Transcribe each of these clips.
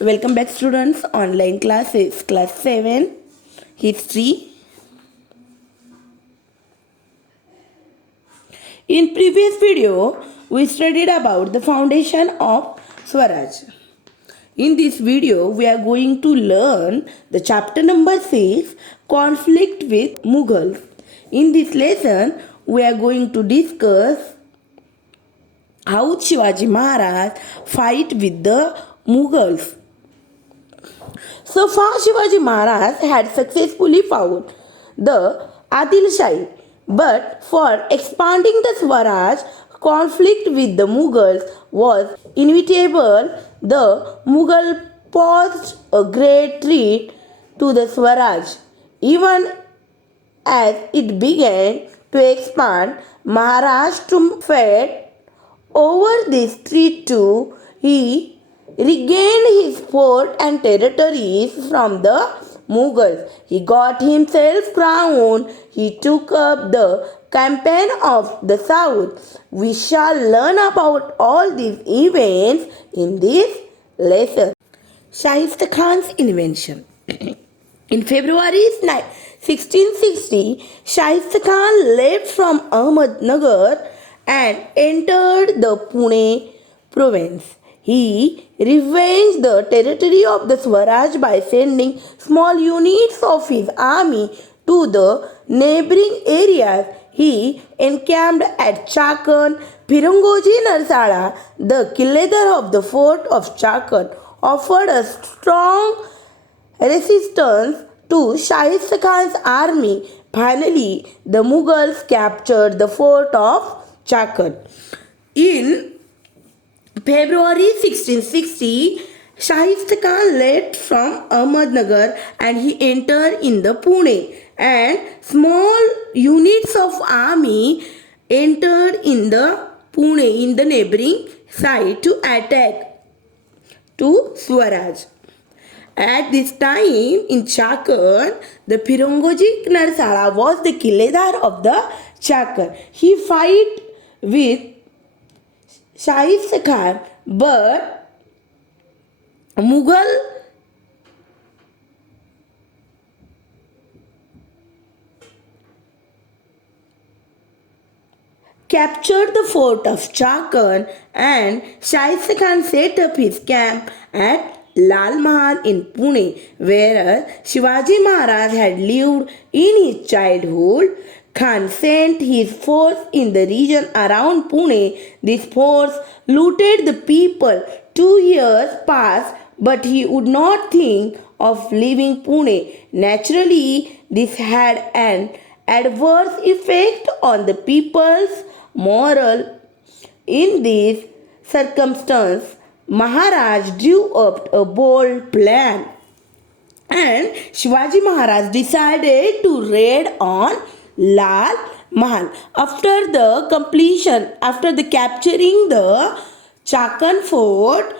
Welcome back students, online classes, class 7, history. In previous video, we studied about the foundation of Swaraj. In this video, we are going to learn the chapter number 6, conflict with Mughals. In this lesson, we are going to discuss how Shivaji Maharaj fight with the Mughals. So far, Shivaji Maharaj had successfully fought the Adil Shahi, but for expanding the Swaraj, conflict with the Mughals was inevitable. The Mughal posed a great threat to the Swaraj. Even as it began to expand, Maharashtra fed over this threat too. He regained his fort and territories from the Mughals. He got himself crowned. He took up the campaign of the south. We shall learn about all these events in this lesson. Shaista Khan's invention. In February 1660, Shaista Khan left from Ahmednagar and entered the Pune province. He revenged the territory of the Swaraj by sending small units of his army to the neighboring areas. He encamped at Chakan. Pirangoji Narsala, the Killedar of the fort of Chakan, offered a strong resistance to Shaista Khan's army. Finally, the Mughals captured the fort of Chakan. In February 1660, Shaista Khan left from Ahmednagar and he entered in the Pune, and small units of army entered in the Pune in the neighboring side to attack to Swaraj. At this time in Chakan, the Pirangoji Narsala was the Killedar of the Chakan. He fought with Shaista Khan, but Mughal captured the fort of Chakan, and Shaista Khan set up his camp at Lal Mahal in Pune, where Shivaji Maharaj had lived in his childhood. Khan sent his force in the region around Pune. This force looted the people. 2 years passed, but he would not think of leaving Pune. Naturally, this had an adverse effect on the people's morale. In this circumstance, Maharaj drew up a bold plan, and Shivaji Maharaj decided to raid on Lal Mahal. After the capturing the Chakan fort,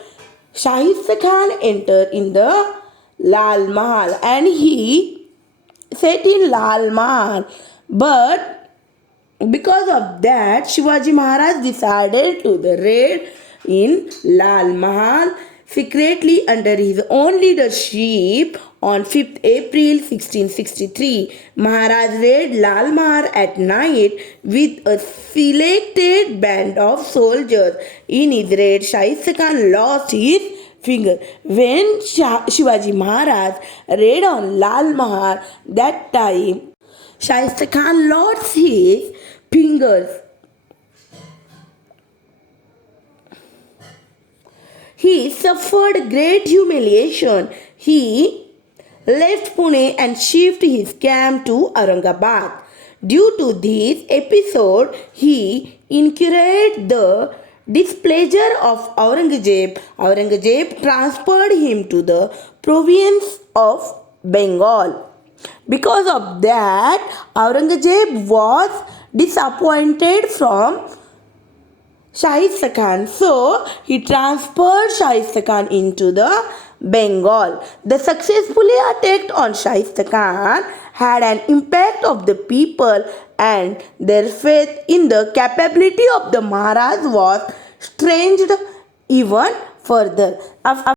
Shaista Khan entered in the Lal Mahal and he set in Lal Mahal. But because of that, Shivaji Maharaj decided to the raid in Lal Mahal secretly under his own leadership. On 5th April 1663, Maharaj raided Lal Mahal at night with a selected band of soldiers. In his raid, Shaista Khan lost his finger. When Shivaji Maharaj raided on Lal Mahal, that time Shaista Khan lost his fingers. He suffered great humiliation. He left Pune and shifted his camp to Aurangabad. Due to this episode, he incurred the displeasure of Aurangzeb. Aurangzeb transferred him to the province of Bengal. Because of that, Aurangzeb was disappointed from Shaista Khan. So, he transferred Shaista Khan into the Bengal. The successfully attack on Shaista Khan had an impact of the people, and their faith in the capability of the Maharaj was strengthened even further. After